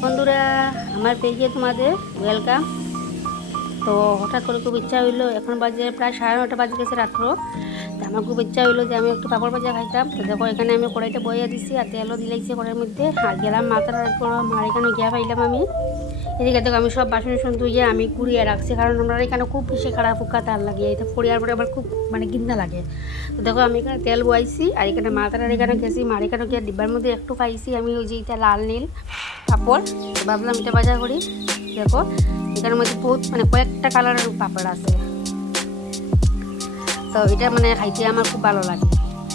বন্ধুরা আমার পেজে তোমাদের ওয়েলকাম তো হঠাৎ করে খুব ইচ্ছা হইল, এখন বাজে প্রায় সাড়ে নটা বাজে গেছে রাত্র। তো আমার খুব ইচ্ছা হইল যে আমি একটু পাপড় ভাজা খাইতাম। তো দেখো, এখানে আমি কড়াইটা বইয়া দিছি আর তেলও দিলাইছি কড়াইয়ের মধ্যে। আর গেলাম মাথার আর এখানে গিয়া পাইলাম আমি। এদিকে দেখো, আমি সব বাসন ধুইয়ে আমি কুড়িয়ে রাখছি, কারণ আমরা এখানে খুব বেশি খারাপ ফুকা তার লাগে। এটা পড়িয়ার পরে আবার খুব মানে গিন্দা লাগে। তো দেখো, আমি এখানে তেল বয়াইছি আর এখানে মাথার এখানে গেছি, মার এখানে গিয়ে ডিব্বার মধ্যে একটু খাইছি। আমি ওই যে এটা লাল নীল পাপড় ভাবলাম এটা বাজার করি। দেখো এখানের মধ্যে বহুত মানে কয়েকটা কালারের পাপড় আছে। তো এটা মানে খাইতে আমার খুব ভালো লাগে।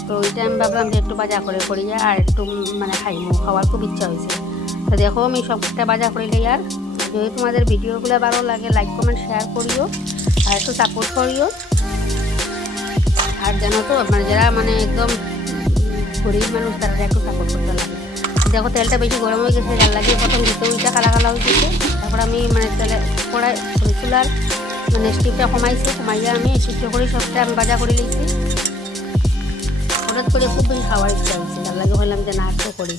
তো এটা আমি ভাবলাম যে একটু বাজার করে করি আর একটু মানে খাইমু খাওয়ার খুব ইচ্ছা হয়েছে। তো দেখো আমি সবটা বাজার করিলে আর। যদি তোমাদের ভিডিওগুলো ভালো লাগে লাইক কমেন্ট শেয়ার করিও আর একটু সাপোর্ট করিও। আর জানো তো মানে যারা মানে একদম গরিব মানুষ, তারা একটু সাপোর্ট করতে লাগে। দেখো তেলটা বেশি গরম হয়ে গেছে জাল লাগিয়ে প্রথম দিতে ওইটা কালা কালা হয়ে গেছে। তারপর আমি মানে তেলে কড়াই চুলার মানে স্টিপটা কমাইছি, কমাইয়া আমি সুস্থ করে সবটা আমি বাজা করে নিয়েছি। হঠাৎ করে খুব বেশি খাওয়ার ইচ্ছা হয়েছে, যার লাগে বললাম যে না, একটু করি।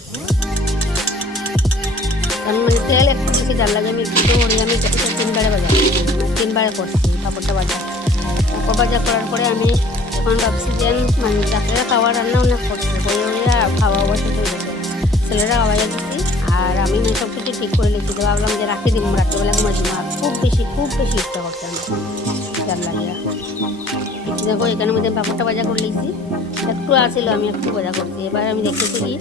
আমি মানে তেল একটু বেশি জাল লাগে আমি একটু করি আমি তিনবারে বাজা তিনবারে করছি, পাপড়টা বাজা পাপড় বাজা করার পরে আমি এখন ভাবছি যে মানে রাত্রে খাওয়া, রান্না অনেক করছে করে ওইয়া খাওয়া অবশ্যই হয়ে ছেলেরা খাওয়াইয়া দিচ্ছি। আর আমি মানে সব কিছু ঠিক করে লিখছি তো ভাবলাম যে রাখি দিব রাত্রেবেলা ঘুমাই দিব আর খুব বেশি খুব বেশি ইচ্ছা করছে আমার। লাগিয়া দেখো, এখানের মধ্যে পাপড়টা বাজা করে লিখছি একটু আসিল আমি একটু বাজা করছি। এবার আমি দেখতেছি কি,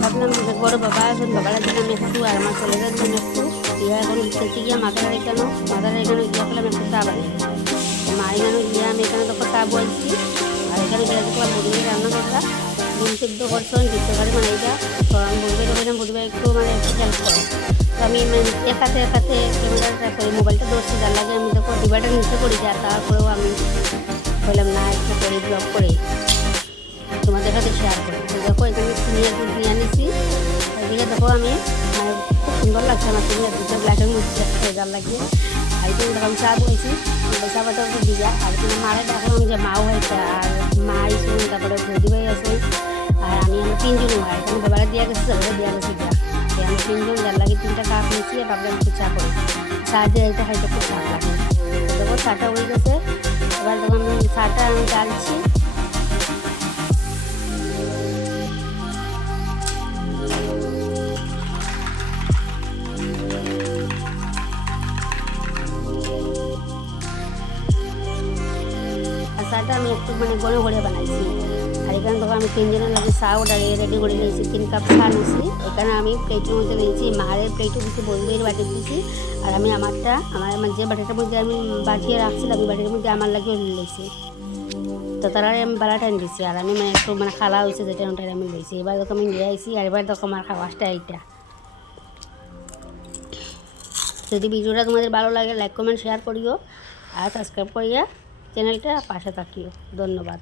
ভাবলাম যে বড় বাবা আছেন বাবার দিলাম একটু, আর আমার ছেলেদের জন্য একটু। দিয়া এখন খেলতে গিয়ে মাথার এখানে মাথার এখানে গিয়া ফেলাম একটু চা বানিয়ে মা এখানে গিয়ে আমি এখানে তখন চা বলছি। আর এখানে গিয়ে দেখো মুরগি রান্না করা ডিম সিদ্ধ সিদ্ধ করে মানে এটা তো আমি বুঝবে তখন বুঝবে একটু মানে হেল্প করো। তো আমি মানে একাতে একাতে ক্যামেরাটা করে মোবাইলটা ধরছি, যার লাগে আমি দেখো ডিবাটা নিচে করি যা তারপরেও আমি বললাম, না, একটু করে ব্লগ করে তোমাদের সাথে শেয়ার করি তো দেখো, এখানে চিনিয়া দুধ নিয়ে আনিছি এদিকে দেখো আমি মানে খুব সুন্দর লাগছে আমার চিনিয়া দুধের গ্লাসের মধ্যে যার লাগে। দেখো আমি চা বলেছি চা পাতা একটু দিয়া আর এখানে মারে দেখলাম যে মাও হয়েছে, আর মা আইসুন তারপরে বৌদি ভাই আসুন আর আমি আমার তিনজন ভাই এখানে বাবারা দিয়া গেছে সবাই দিয়া গেছে দিয়া তো আমি তিনজন, যার লাগে তিনটা কাপ নিয়েছি আর ভাবলাম একটু চা করি। চা দিয়ে এটা খাইতে খুব ভালো লাগে। দেখো, চাটা হয়ে গেছে। এবার যখন আমি চাটা আমি ডালছি। চাটা আমি একটু মানে গনে গড়ে বানাইছি। আর এখানে তখন আমি তিনজনের লাগে চাও ডালিয়ে রেডি করে নিয়েছি, তিন কাপ চা নিয়েছি। এখানে আমি প্লেটের মধ্যে নিয়েছি মায়ের প্লেটে দিয়েছি বন্ধুদের বাটি দিয়েছি। আর আমি আমারটা, আমার আমার যে বাটিটার মধ্যে আমি বাটিয়ে রাখছিলাম, ওই বাটির মধ্যে আমার লাগিয়ে নিয়েছি তো তারা আমি বালাটা দিচ্ছি আর আমি মানে একটু মানে খালা হয়েছে যেটা ওটাই আমি লইছি এবার দেখো আমি নিয়ে আইছি, আর এবার দেখো আমার খাওয়াসটা এইটা। যদি ভিডিওটা তোমাদের ভালো লাগে লাইক কমেন্ট শেয়ার করিও। আর সাবস্ক্রাইব করিয়া চ্যানেলটা পাশে থাকিও। ধন্যবাদ।